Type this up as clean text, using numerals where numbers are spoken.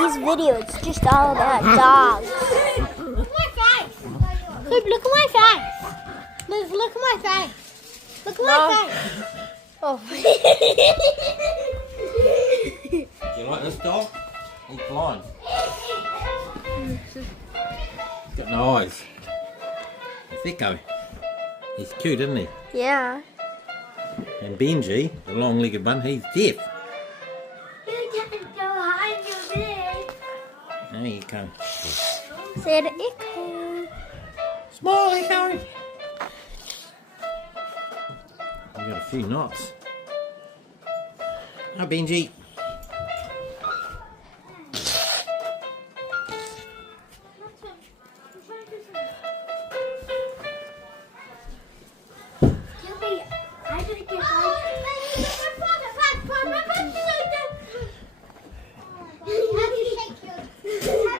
This video is just all about dogs. Look at my face. Look at my face. Look at my face. Look at my face. Oh. Do you like this dog? He's blind. He's got no eyes. Thicko. He's cute, isn't he? Yeah. And Benji, the long-legged one, he's deaf. You can't go hide your bed. There you go. Say the echo. Small Echo. You got a few knots. Hi, Benji.